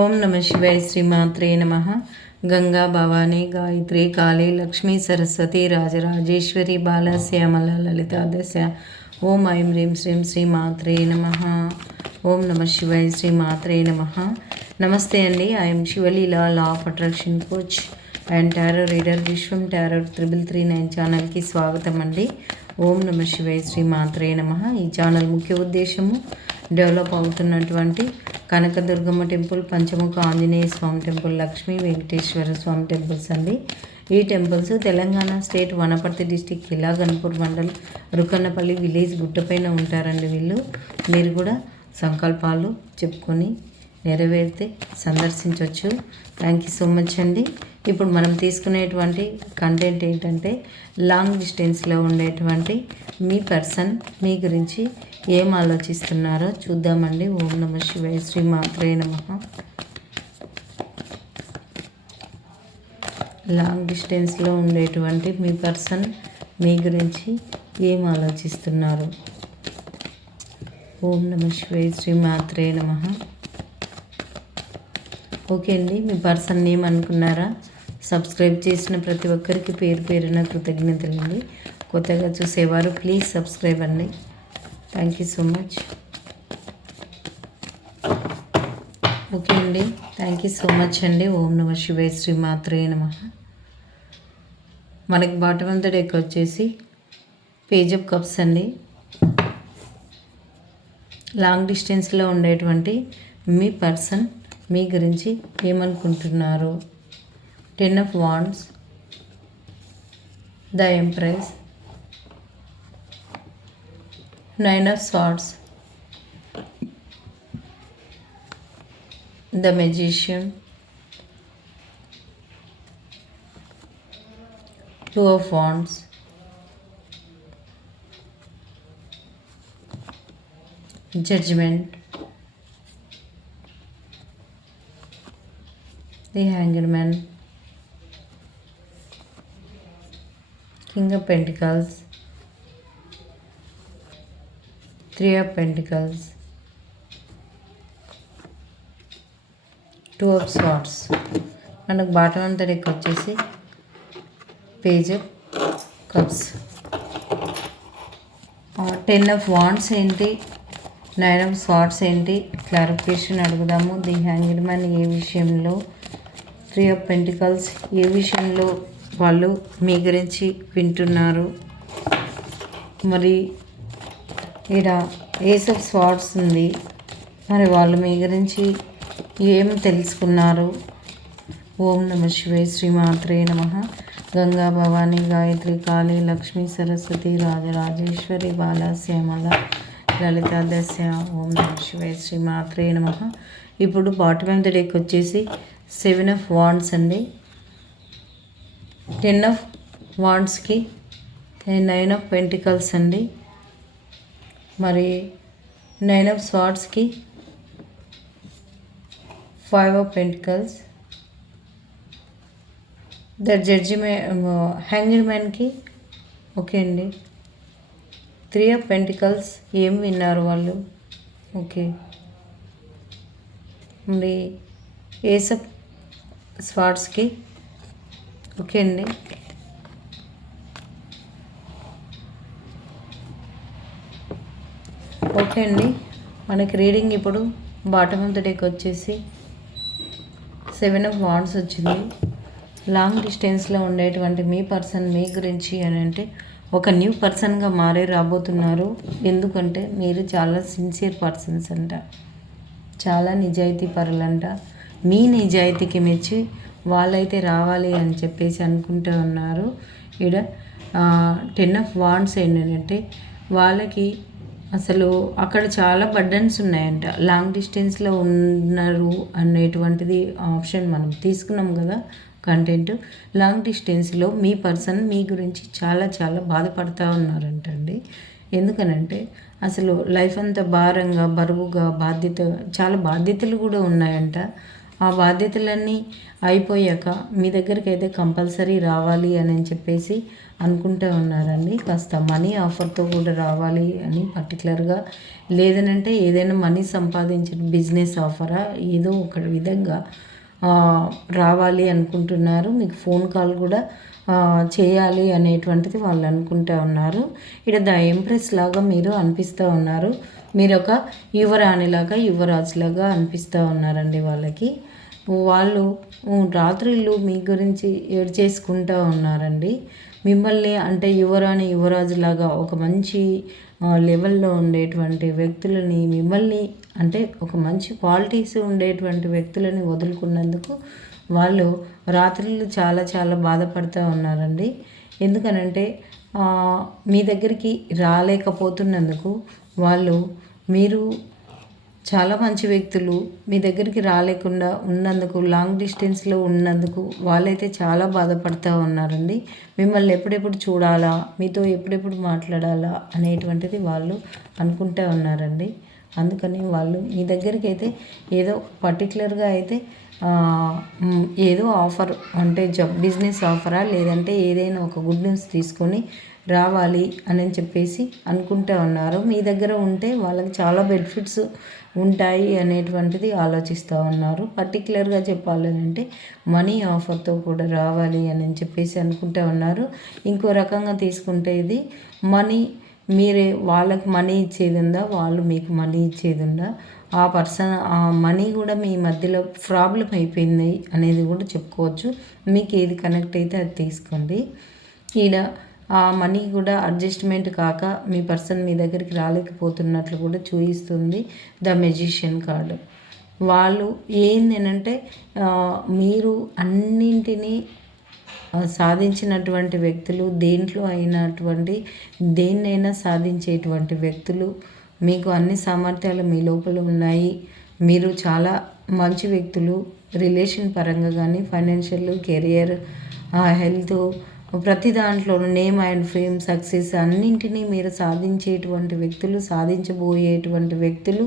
ఓం నమ శివాయ శ్రీమాత్రే నమ. గంగా భవానీ గాయత్రి కాళీ లక్ష్మీ సరస్వతి రాజరాజేశ్వరి బాలశ్యామల లలిత దశ ఓం ఐం హ్రీం శ్రీం శ్రీమాత్రే నమ. ఓం నమ శివాయ శ్రీమాత్రే నమ. నమస్తే అండి I'm Sivaleela law of attraction coach and tarot reader Vishwam tarot triple three nine ఛానల్కి స్వాగతం అండి. ఓం నమ శివాయ శ్రీమాత్రే నమ. ఈ ఛానల్ ముఖ్య ఉద్దేశము డెవలప్ అవుతున్నటువంటి Kanakadurgamma temple Panchamukha Anjaneya Swamy temple Lakshmi Venkateswara Swamy temples అండి. ఈ temples Telangana state Wanaparthy district Kilaganpur mandal Rukannapalli village గుట్టపైన ఉంటారండి వీళ్ళు. మీరు కూడా సంకల్పాలు చెప్పుకొని నెరవేరితే సందర్శించవచ్చు థ్యాంక్ యూ సో మచ్ అండి. ఇప్పుడు మనం తీసుకునేటువంటి కంటెంట్ ఏంటంటే లాంగ్ డిస్టెన్స్లో ఉండేటువంటి మీ పర్సన్ మీ గురించి ఏం ఆలోచిస్తున్నారో చూద్దామండి. ఓం నమ శివాయ శ్రీ మాత్రే నమ. లాంగ్ డిస్టెన్స్లో ఉండేటువంటి మీ పర్సన్ మీ గురించి ఏం ఆలోచిస్తున్నారు? ఓం నమ శివాయ శ్రీ మాత్రే నమ. ఓకే అండి మీ పర్సన్ నేమ్ అనుకున్నారా? సబ్స్క్రైబ్ చేసిన ప్రతి ఒక్కరికి పేరు పేరున కృతజ్ఞతలు అండి కొత్తగా చూసేవారు ప్లీజ్ సబ్స్క్రైబ్ అండి. Thank you so much okay అండి థ్యాంక్ యూ సో మచ్ అండి. ఓం నమ శివాయ శ్రీ మాత్రే నమ. మనకి బాటం అంత డెక్ వచ్చేసి పేజ్ ఆఫ్ కప్స్ అండి. లాంగ్ డిస్టెన్స్లో ఉండేటువంటి మీ పర్సన్ మీ గురించి ఏమనుకుంటున్నారు? Ten of wands the empress nine of swords the magician two of wands judgement the hanged man king of pentacles three of pentacles two of swords మనకు bottom అంతా deck వచ్చేసి page cups ten of wands ఏంటి? Nine of swords ఏంటి? Clarification అడుగుదాము. The hanged man ఏ విషయంలో? Three of pentacles ఏ విషయంలో వాళ్ళు మీ గురించి వింటున్నారు? మరి ఇక్కడ ఏస్ ఆఫ్ స్వాట్స్ ఉంది. మరి వాళ్ళు మీ గురించి ఏం తెలుసుకున్నారు? ఓం నమ శివే శ్రీమాత్రే నమ. గంగా భవానీ గాయత్రి కాళీ లక్ష్మీ సరస్వతి రాజరాజేశ్వరి బాల శ్యామల లలిత దశ ఓం నమ శివే శ్రీమాత్రే నమ. ఇప్పుడు బాటమ్ ఆఫ్ ద డేకి వచ్చేసి సెవెన్ ఆఫ్ వాండ్స్ అండి. టెన్ ఆఫ్ వాండ్స్కి నైన్ ఆఫ్ పెంటికల్స్ అండి. మరి nine of స్వార్డ్స్కి five of pentacles. The judgement hanged మ్యాన్కి okay అండి. త్రీ ఆఫ్ పెంటికల్స్ ఏం విన్నారు వాళ్ళు? ఓకే. మరి ఏసప్ స్పాట్స్కి ఓకే అండి. ఓకే అండి. మనకి రీడింగ్ ఇప్పుడు బాటమ్ ఆఫ్ ద డేకి వచ్చేసి సెవెన్ ఆఫ్ వాండ్స్ వచ్చింది. లాంగ్ డిస్టెన్స్లో ఉండేటువంటి మీ పర్సన్ మీ గురించి అని అంటే ఒక న్యూ పర్సన్గా మారే రాబోతున్నారు. ఎందుకంటే మీరు చాలా సిన్సియర్ పర్సన్స్ అంట. చాలా నిజాయితీ పరులంట మీ నిజాయితీకి మెచ్చి వాళ్ళైతే రావాలి అని చెప్పేసి అనుకుంటూ ఉన్నారు. ఇక్కడ టెన్ ఆఫ్ వాండ్స్ ఏంటంటే వాళ్ళకి అసలు అక్కడ చాలా బర్డన్స్ ఉన్నాయంట. లాంగ్ డిస్టెన్స్లో ఉన్నారు అనేటువంటిది ఆప్షన్ మనం తీసుకున్నాం కదా కంటెంట్ లాంగ్ డిస్టెన్స్లో మీ పర్సన్ మీ గురించి చాలా చాలా బాధపడుతూ ఉన్నారంటండి. ఎందుకనంటే అసలు లైఫ్ అంతా భారంగా బరువుగా బాధ్యత చాలా బాధ్యతలు కూడా ఉన్నాయంట. ఆ బాధ్యతలన్నీ అయిపోయాక మీ దగ్గరికి అయితే కంపల్సరీ రావాలి అని చెప్పేసి అనుకుంటూ ఉన్నారండి. కాస్త మనీ ఆఫర్తో కూడా రావాలి అని పర్టికులర్గా లేదనంటే ఏదైనా మనీ సంపాదించిన బిజినెస్ ఆఫరా ఏదో ఒక విధంగా రావాలి అనుకుంటున్నారు. మీకు ఫోన్ కాల్ కూడా చేయాలి అనేటువంటిది వాళ్ళు అనుకుంటూ ఉన్నారు. ఇక్కడ ద ఎంప్రెస్ లాగా మీరు అనిపిస్తూ ఉన్నారు. మీరు ఒక యువరాణిలాగా యువరాజులాగా అనిపిస్తూ ఉన్నారండి వాళ్ళకి. వాళ్ళు రాత్రిళ్ళు మీ గురించి ఏడ్ చేసుకుంటూ ఉన్నారండి. మిమ్మల్ని అంటే యువరాణి యువరాజులాగా ఒక మంచి లెవెల్లో ఉండేటువంటి వ్యక్తులని మిమ్మల్ని అంటే ఒక మంచి క్వాలిటీస్ ఉండేటువంటి వ్యక్తులని వదులుకున్నందుకు వాళ్ళు రాత్రులు చాలా చాలా బాధపడుతూ ఉన్నారండి. ఎందుకనంటే మీ దగ్గరికి రాలేకపోతున్నందుకు వాళ్ళు మీరు చాలా మంచి వ్యక్తులు మీ దగ్గరికి రాలేకుండా ఉన్నందుకు లాంగ్ డిస్టెన్స్లో ఉన్నందుకు వాళ్ళైతే చాలా బాధపడుతూ ఉన్నారండి. మిమ్మల్ని ఎప్పుడెప్పుడు చూడాలా మీతో ఎప్పుడెప్పుడు మాట్లాడాలా అనేటువంటిది వాళ్ళు అనుకుంటూ ఉన్నారండి. అందుకని వాళ్ళు మీ దగ్గరికి అయితే ఏదో పర్టికులర్గా అయితే ఏదో ఆఫర్ అంటే జబ్ బిజినెస్ ఆఫరా లేదంటే ఏదైనా ఒక గుడ్ న్యూస్ తీసుకొని రావాలి అని చెప్పేసి అనుకుంటూ ఉన్నారు. మీ దగ్గర ఉంటే వాళ్ళకి చాలా బెనిఫిట్స్ ఉంటాయి అనేటువంటిది ఆలోచిస్తూ ఉన్నారు. పర్టికులర్గా చెప్పాలంటే మనీ ఆఫర్తో కూడా రావాలి అని చెప్పేసి అనుకుంటూ ఉన్నారు. ఇంకో రకంగా తీసుకుంటే ఇది మనీ మీరే వాళ్ళకి మనీ ఇచ్చేది ఉందా? వాళ్ళు మీకు మనీ ఇచ్చేది ఉందా? ఆ పర్సన్ ఆ మనీ కూడా మీ మధ్యలో ప్రాబ్లం అయిపోయింది అనేది కూడా చెప్పుకోవచ్చు. మీకు ఏది కనెక్ట్ అయితే అది తీసుకోండి. ఈడ ఆ మనీ కూడా అడ్జస్ట్మెంట్ కాక మీ పర్సన్ మీ దగ్గరికి రాలేకపోతున్నట్లు కూడా చూపిస్తుంది ద మెజిషియన్ కార్డు. వాళ్ళు ఏంటంటే మీరు అన్నింటినీ సాధించినటువంటి వ్యక్తులు దేంట్లో అయినటువంటి దేన్నైనా సాధించేటువంటి వ్యక్తులు మీకు అన్ని సామర్థ్యాలు మీ లోపల ఉన్నాయి మీరు చాలా మంచి వ్యక్తులు రిలేషన్ పరంగా కానీ ఫైనాన్షియల్ కెరియర్ హెల్త్ ప్రతి దాంట్లోనూ నేమ్ అండ్ ఫేమ్ సక్సెస్ అన్నింటినీ మీరు సాధించేటువంటి వ్యక్తులు సాధించబోయేటువంటి వ్యక్తులు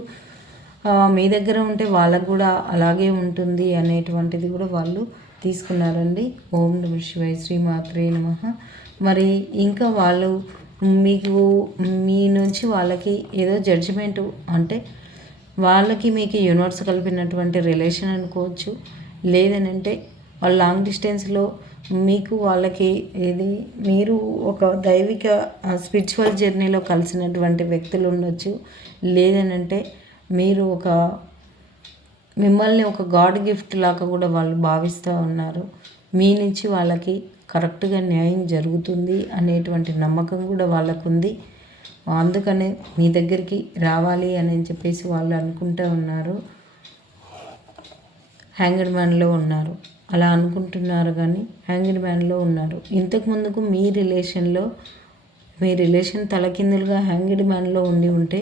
మీ దగ్గర ఉంటే వాళ్ళకు కూడా అలాగే ఉంటుంది అనేటువంటిది కూడా వాళ్ళు తీసుకున్నారండి. ఓం నమ శివాయ శ్రీమాత్రే నమ. మరి ఇంకా వాళ్ళు మీకు మీ నుంచి వాళ్ళకి ఏదో జడ్జిమెంట్ అంటే వాళ్ళకి మీకు యూనివర్స్ కలిపినటువంటి రిలేషన్ అనుకోవచ్చు. లేదనంటే వాళ్ళు లాంగ్ డిస్టెన్స్లో మీకు వాళ్ళకి ఏది మీరు ఒక దైవిక స్పిరిచువల్ జర్నీలో కలిసినటువంటి వ్యక్తులు ఉండొచ్చు. లేదనంటే మీరు ఒక మిమ్మల్ని ఒక గాడ్ గిఫ్ట్ లాగా కూడా వాళ్ళు భావిస్తూ ఉన్నారు. మీ నుంచి వాళ్ళకి కరెక్ట్గా న్యాయం జరుగుతుంది అనేటువంటి నమ్మకం కూడా వాళ్ళకు ఉంది అందుకనే మీ దగ్గరికి రావాలి అని చెప్పేసి వాళ్ళు అనుకుంటూ ఉన్నారు. హ్యాంగడ్ మ్యాన్లో ఉన్నారు. అలా అనుకుంటున్నారు కానీ హ్యాంగడ్ మ్యాన్లో ఉన్నారు. ఇంతకు ముందుకు మీ రిలేషన్లో మీ రిలేషన్ తలకిందులుగా హ్యాంగడ్ మ్యాన్లో ఉండి ఉంటే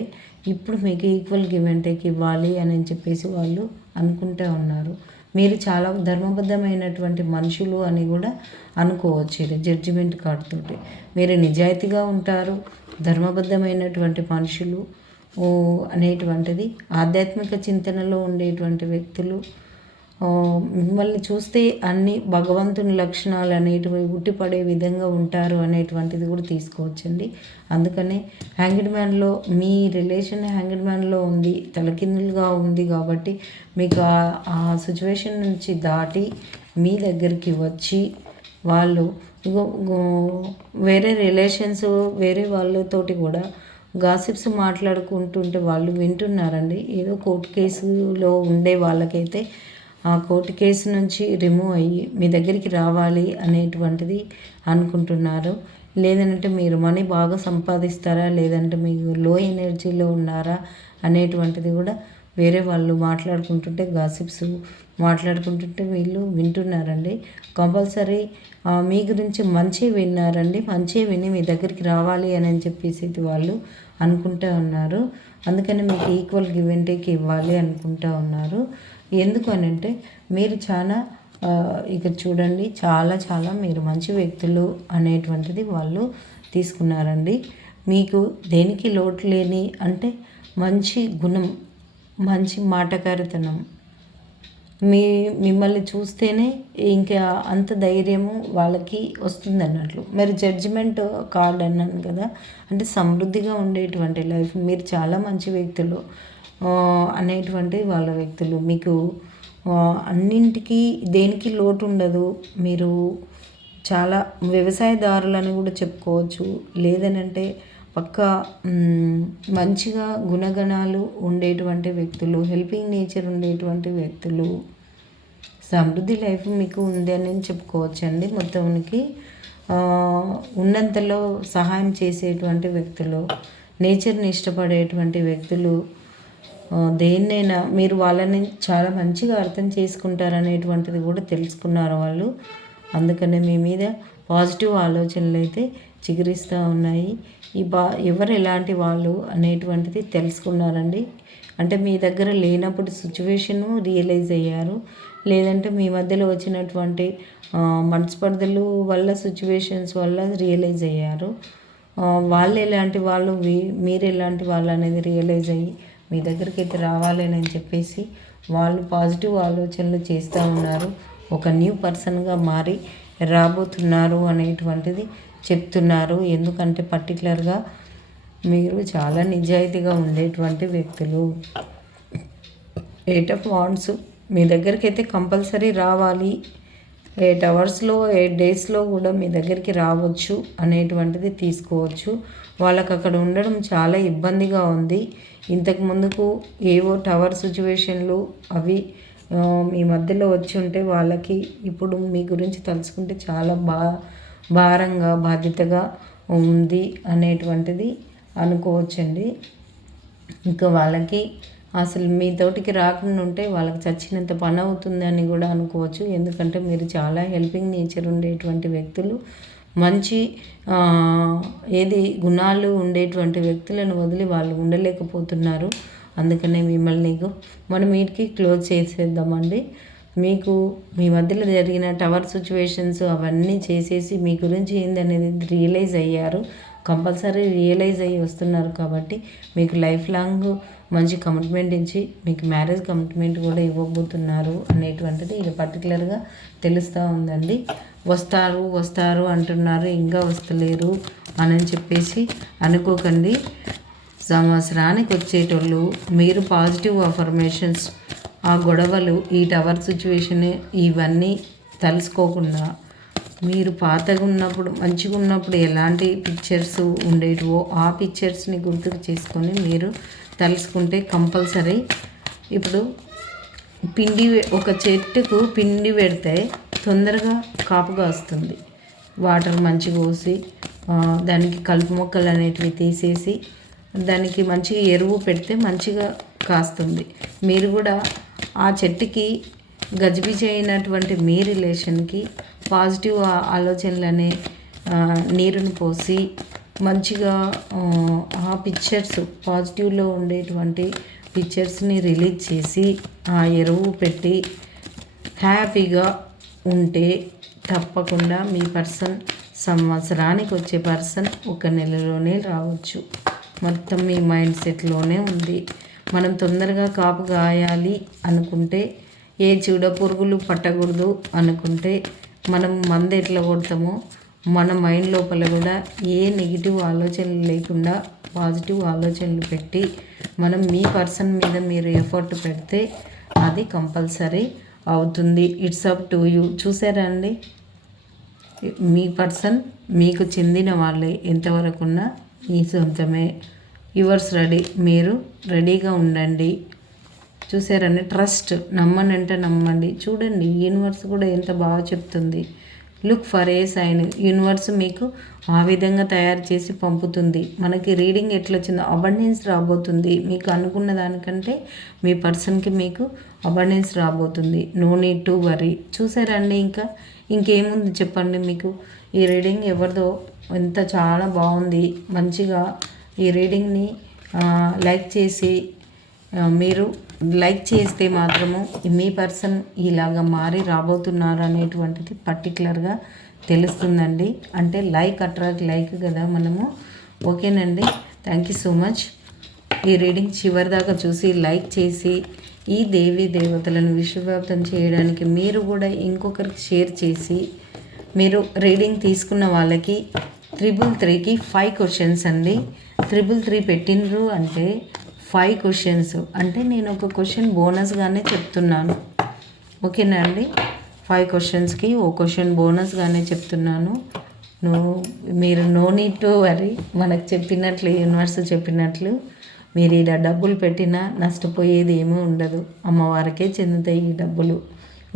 ఇప్పుడు మీకు ఈక్వల్ గివ్ అండ్ టేక్ ఇవ్వాలి అని చెప్పేసి వాళ్ళు అనుకుంటూ ఉన్నారు. మీరు చాలా ధర్మబద్ధమైనటువంటి మనుషులు అని కూడా అనుకోవచ్చు ఇది జడ్జిమెంట్ కార్డుతోటి మీరు నిజాయితీగా ఉంటారు ధర్మబద్ధమైనటువంటి మనుషులు అనేటువంటిది ఆధ్యాత్మిక చింతనలో ఉండేటువంటి వ్యక్తులు మిమ్మల్ని చూస్తే అన్ని భగవంతుని లక్షణాలు అనేటివి ఉట్టిపడే విధంగా ఉంటారు అనేటువంటిది కూడా తీసుకోవచ్చండి. అందుకనే హ్యాంగిడ్ మ్యాన్లో మీ రిలేషన్ హ్యాంగిడ్ మ్యాన్లో ఉంది తలకిందులుగా ఉంది కాబట్టి మీకు ఆ సిచ్యువేషన్ నుంచి దాటి మీ దగ్గరికి వచ్చి వాళ్ళు వేరే రిలేషన్స్ వేరే వాళ్ళతోటి కూడా గాసిప్స్ మాట్లాడుకుంటుంటే వాళ్ళు వింటున్నారండి. ఏదో కోర్టు కేసులో ఉండే వాళ్ళకైతే ఆ కోర్టు కేసు నుంచి రిమూవ్ అయ్యి మీ దగ్గరికి రావాలి అనేటువంటిది అనుకుంటున్నారు. లేదంటే మీరు మనీ బాగా సంపాదిస్తారా? లేదంటే మీకు లో ఎనర్జీలో ఉన్నారా? అనేటువంటిది కూడా వేరే వాళ్ళు మాట్లాడుకుంటుంటే గాసిప్స్ మాట్లాడుకుంటుంటే వీళ్ళు వింటున్నారండి. కంపల్సరీ మీ గురించి మంచి విన్నారండి. మంచి విని మీ దగ్గరికి రావాలి అని చెప్పేసి వాళ్ళు అనుకుంటూ ఉన్నారు. అందుకని మీకు ఈక్వల్ గివ్ టేక్ ఇవ్వాలి అనుకుంటూ ఉన్నారు. ఎందుకు అని అంటే మీరు చాలా ఇక్కడ చూడండి చాలా చాలా మీరు మంచి వ్యక్తులు అనేటువంటిది వాళ్ళు తీసుకున్నారండి. మీకు దేనికి లోటు లేని అంటే మంచి గుణం మంచి మాటకారితనం. మీ మిమ్మల్ని చూస్తేనే ఇంకా అంత ధైర్యము వాళ్ళకి వస్తుంది అన్నట్లు మరి జడ్జిమెంట్ కార్డ్ అన్నాను కదా అంటే సమృద్ధిగా ఉండేటువంటి లైఫ్ మీరు చాలా మంచి వ్యక్తులు. అనేటువంటి వాళ్ళ వ్యక్తులు. మీకు అన్నింటికీ దేనికి లోటు ఉండదు మీరు చాలా వ్యవసాయదారులని కూడా చెప్పుకోవచ్చు. లేదనంటే పక్క మంచిగా గుణగణాలు ఉండేటువంటి వ్యక్తులు హెల్పింగ్ నేచర్ ఉండేటువంటి వ్యక్తులు సమృద్ధి లైఫ్ మీకు ఉంది అని చెప్పుకోవచ్చండి. మొత్తానికి ఉన్నంతలో సహాయం చేసేటువంటి వ్యక్తులు నేచర్ని ఇష్టపడేటువంటి వ్యక్తులు దేన్నైనా మీరు వాళ్ళని చాలా మంచిగా అర్థం చేసుకుంటారనేటువంటిది కూడా తెలుసుకున్నారు వాళ్ళు. అందుకనే మీ మీద పాజిటివ్ ఆలోచనలు అయితే చిగురిస్తూ ఉన్నాయి. ఈ బా ఎవరు ఎలాంటి వాళ్ళు అనేటువంటిది తెలుసుకున్నారండి. అంటే మీ దగ్గర లేనప్పుడు సిచ్యువేషను రియలైజ్ అయ్యారు. లేదంటే మీ మధ్యలో వచ్చినటువంటి మనస్పర్ధలు వల్ల సిచ్యువేషన్స్ వల్ల రియలైజ్ అయ్యారు. వాళ్ళు ఎలాంటి వాళ్ళు మీరు ఎలాంటి వాళ్ళు అనేది రియలైజ్ అయ్యి మీ దగ్గరికి అయితే రావాలని అని చెప్పేసి వాళ్ళు పాజిటివ్ ఆలోచనలు చేస్తూ ఉన్నారు. ఒక న్యూ పర్సన్గా మారి రాబోతున్నారు అనేటువంటిది చెప్తున్నారు. ఎందుకంటే పర్టికులర్గా మీరు చాలా నిజాయితీగా ఉండేటువంటి వ్యక్తులు. ఎయిట్ ఆఫ్ వాండ్స్ మీ దగ్గరికి అయితే కంపల్సరీ రావాలి. ఎయిట్ అవర్స్లో ఎయిట్ డేస్లో కూడా మీ దగ్గరికి రావచ్చు అనేటువంటిది తీసుకోవచ్చు. వాళ్ళకి అక్కడ ఉండడం చాలా ఇబ్బందిగా ఉంది. ఇంతకు ముందుకు ఏవో టవర్ సిచ్యువేషన్లు అవి మీ మధ్యలో వచ్చి ఉంటే వాళ్ళకి ఇప్పుడు మీ గురించి తలుచుకుంటే చాలా బా భారంగా బాధ్యతగా ఉంది అనేటువంటిది అనుకోవచ్చండి. ఇంకా వాళ్ళకి అసలు మీ తోటికి రాకుండా ఉంటే వాళ్ళకి చచ్చినంత పని అవుతుంది అని కూడా అనుకోవచ్చు. ఎందుకంటే మీరు చాలా హెల్పింగ్ నేచర్ ఉండేటువంటి వ్యక్తులు. మంచి ఏది గుణాలు ఉండేటువంటి వ్యక్తులను వదిలి వాళ్ళు ఉండలేకపోతున్నారు. అందుకనే మిమ్మల్ని మనం వీటికి క్లోజ్ చేసేద్దామండి. మీకు మీ మధ్యలో జరిగిన టవర్ సిచ్యువేషన్స్ అవన్నీ చేసేసి మీ గురించి ఏందనేది రియలైజ్ అయ్యారు. కంపల్సరీ రియలైజ్ అయ్యి వస్తున్నారు కాబట్టి మీకు లైఫ్ లాంగ్ మంచి కమిట్మెంట్ ఇచ్చి మీకు మ్యారేజ్ కమిట్మెంట్ కూడా ఇవ్వబోతున్నారు అనేటువంటిది ఇది పర్టికులర్గా తెలుస్తూ ఉందండి. వస్తారు వస్తారు అంటున్నారు. ఇంకా వస్తలేరు అని చెప్పేసి అనుకోకండి. సంవత్సరానికి వచ్చేటోళ్ళు మీరు పాజిటివ్ అఫర్మేషన్స్ ఆ గొడవలు ఈ టవర్ సిచ్యువేషన్ ఇవన్నీ తలుసుకోకుండా మీరు పాతగా ఉన్నప్పుడు మంచిగా ఉన్నప్పుడు ఎలాంటి పిక్చర్స్ ఉండేటివో ఆ పిక్చర్స్ని గుర్తుకు చేసుకొని మీరు తలుసుకుంటే కంపల్సరీ ఇప్పుడు పిండి ఒక చెట్టుకు పిండి పెడితే తొందరగా కాపుగా వస్తుంది వాటర్ మంచిగా పోసి దానికి కలుపు మొక్కలు అనేటివి తీసేసి దానికి మంచిగా ఎరువు పెడితే మంచిగా కాస్తుంది. మీరు కూడా ఆ చెట్టుకి గజిబిజి అయినటువంటి మీ రిలేషన్కి పాజిటివ్ ఆ- ఆలోచనలనే నీరును నీరుని పోసి మంచిగా ఆ పిక్చర్స్ పాజిటివ్లో ఉండేటువంటి పిక్చర్స్ని రిలీజ్ చేసి ఆ ఎరువు పెట్టి హ్యాపీగా ఉంటే తప్పకుండా మీ పర్సన్ సంవత్సరానికి వచ్చే పర్సన్ ఒక నెలలోనే రావచ్చు. మొత్తం మీ మైండ్ సెట్లోనే ఉంది. మనం తొందరగా కాపు కాయాలి అనుకుంటే ఏ చూడ పురుగులు పట్టకూడదు అనుకుంటే మనం మందు ఎట్లా కొడతామో మన మైండ్ లోపల కూడా ఏ నెగిటివ్ ఆలోచనలు లేకుండా పాజిటివ్ ఆలోచనలు పెట్టి మనం మీ పర్సన్ మీద మీరు ఎఫర్ట్ పెడితే అది కంపల్సరీ అవుతుంది. ఇట్స్ అప్ టు యూ చూసారా అండి? మీ పర్సన్ మీకు చెందిన వాళ్ళే ఎంతవరకు ఉన్నా మీ సొంతమే. యువర్స్ రెడీ మీరు రెడీగా ఉండండి. చూసారండి ట్రస్ట్ నమ్మనంటే నమ్మండి. చూడండి యూనివర్స్ కూడా ఎంత బాగా చెప్తుంది. Look for a sign. Universe మీకు ఆ విధంగా తయారు చేసి పంపుతుంది. మనకి రీడింగ్ ఎట్లొచ్చిందో అబండెన్స్ రాబోతుంది. మీకు అనుకున్న దానికంటే మీ పర్సన్కి మీకు అబండెన్స్ రాబోతుంది. No need to worry. చూసారండి ఇంకా? ఇంకేముంది చెప్పండి మీకు? ఈ రీడింగ్ ఎవరిదో ఎంత చాలా బాగుంది. మంచిగా ఈ రీడింగ్ని లైక్ చేసి మీరు లైక్ చేస్తే మాత్రము మీ పర్సన్ ఇలాగ మారి రాబోతున్నారు అనేటువంటిది పర్టికులర్గా తెలుస్తుందండి. అంటే లైక్ అట్రాక్ట్ లైక్ కదా మనము. ఓకేనండి. Thank you so much. ఈ రీడింగ్ చివరి దాకా చూసి లైక్ చేసి ఈ దేవీ దేవతలను విశ్వవ్యాప్తం చేయడానికి మీరు కూడా ఇంకొకరికి షేర్ చేసి మీరు రీడింగ్ తీసుకున్న వాళ్ళకి త్రిబుల్ త్రీకి ఫైవ్ క్వశ్చన్స్ అండి. త్రిబుల్ త్రీ పెట్టినరు అంటే ఫైవ్ క్వశ్చన్స్ అంటే నేను ఒక క్వశ్చన్ బోనస్గానే చెప్తున్నాను. ఓకేనా అండి? ఫైవ్ క్వశ్చన్స్కి ఓ క్వశ్చన్ బోనస్గానే చెప్తున్నాను. నో మీరు నో నీడ్ టు వరీ మనకు చెప్పినట్లు యూనివర్స్ చెప్పినట్లు మీరు ఇలా డబ్బులు పెట్టినా నష్టపోయేది ఏమీ ఉండదు. అమ్మవారికే చెందుతాయి ఈ డబ్బులు.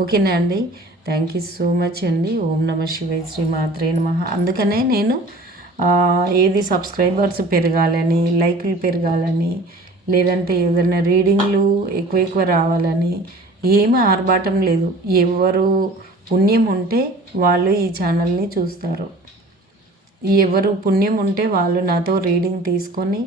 ఓకేనా అండి? థ్యాంక్ యూ సో మచ్ అండి. ఓం నమ శివై శ్రీ మాత్రే నమ. అందుకనే నేను ఏది సబ్స్క్రైబర్స్ పెరగాలని లైక్లు పెరగాలని లేదంటే ఏదైనా రీడింగ్లు ఎక్కువ ఎక్కువ రావాలని ఏమీ ఆర్భాటం లేదు. ఎవరు పుణ్యం ఉంటే వాళ్ళు ఈ ఛానల్ని చూస్తారు. ఎవరు పుణ్యం ఉంటే వాళ్ళు నాతో రీడింగ్ తీసుకొని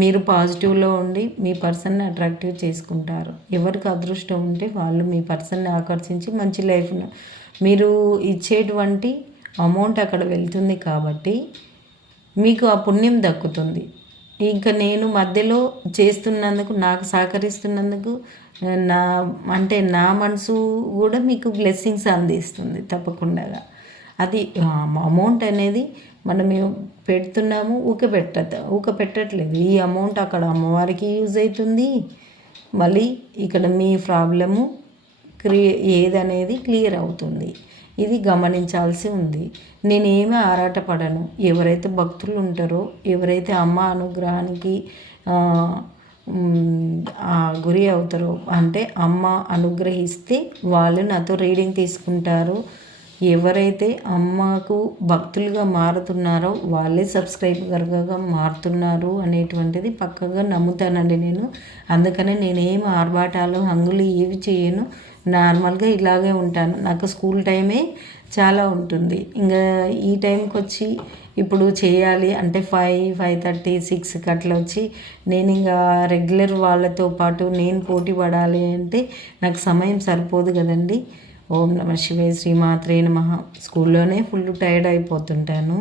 మీరు పాజిటివ్లో ఉండి మీ పర్సన్ని అట్రాక్టివ్ చేసుకుంటారు. ఎవరికి అదృష్టం ఉంటే వాళ్ళు మీ పర్సన్ని ఆకర్షించి మంచి లైఫ్ను మీరు ఇచ్చేటువంటి అమౌంట్ అక్కడ వెళ్తుంది కాబట్టి మీకు ఆ పుణ్యం దక్కుతుంది. ఇంకా నేను మధ్యలో చేస్తున్నందుకు నాకు సహకరిస్తున్నందుకు నా అంటే నా మనసు కూడా మీకు బ్లెస్సింగ్స్ అందిస్తుంది తప్పకుండా అది అమౌంట్ అనేది మనం పెడుతున్నాము ఊక పెట్ట ఊక పెట్టట్లేదు. ఈ అమౌంట్ అక్కడ అమ్మవారికి యూజ్ అవుతుంది. మళ్ళీ ఇక్కడ మీ ప్రాబ్లము క్రియే ఏదనేది క్లియర్ అవుతుంది. ఇది గమనించాల్సి ఉంది. నేనేమి ఆరాటపడను. ఎవరైతే భక్తులు ఉంటారో ఎవరైతే అమ్మ అనుగ్రహానికి గురి అవుతారో అంటే అమ్మ అనుగ్రహిస్తే వాళ్ళు నాతో రీడింగ్ తీసుకుంటారు. ఎవరైతే అమ్మకు భక్తులుగా మారుతున్నారో వాళ్ళే సబ్స్క్రైబర్గా మారుతున్నారు అనేటువంటిది పక్కగా నమ్ముతానండి నేను. అందుకనే నేనేం ఆర్భాటాలు హంగులు ఏవి చేయను. నార్మల్గా ఇలాగే ఉంటాను. నాకు స్కూల్ టైమే చాలా ఉంటుంది. ఇంకా ఈ టైంకి వచ్చి ఇప్పుడు చేయాలి అంటే ఫైవ్ ఫైవ్ థర్టీ సిక్స్కి అట్లా వచ్చి నేను ఇంకా రెగ్యులర్ వాళ్ళతో పాటు నేను పోటీ పడాలి అంటే నాకు సమయం సరిపోదు కదండి. ఓం నమ శివే శ్రీమాత్రే నమ. స్కూల్లోనే ఫుల్ టైర్డ్ అయిపోతుంటాను.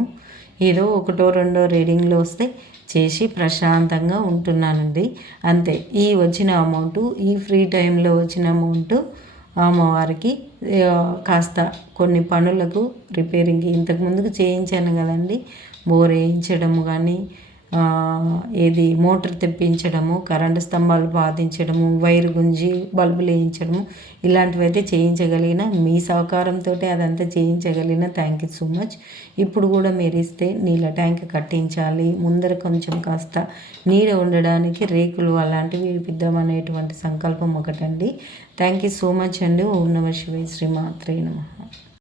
ఏదో ఒకటో రెండో రీడింగ్లో వస్తే చేసి ప్రశాంతంగా ఉంటున్నానండి. అంతే ఈ వచ్చిన అమౌంట్ ఈ ఫ్రీ టైంలో వచ్చిన అమౌంట్ అమ్మవారికి కాస్త కొన్ని పనులకు రిపేరింగ్ ఇంతకు ముందుకు చేయించాను కదండి. బోర్ వేయించడం కానీ ఏది మోటార్ తెప్పించడము కరెంటు స్తంభాలు బాధించడము వైర్ గుంజి బల్బులు వేయించడము ఇలాంటివి అయితే చేయించగలిగిన మీ సహకారంతో అదంతా చేయించగలిగిన థ్యాంక్ యూ సో మచ్ ఇప్పుడు కూడా మీరు ఇస్తే నీళ్ళ ట్యాంక్ కట్టించాలి ముందర కొంచెం కాస్త నీడ ఉండడానికి రేకులు అలాంటివి ఇప్పిద్దామనేటువంటి సంకల్పం ఒకటండి. థ్యాంక్ యూ సో మచ్ అండి. ఓం నమ శివై శ్రీమాత్రే నమ.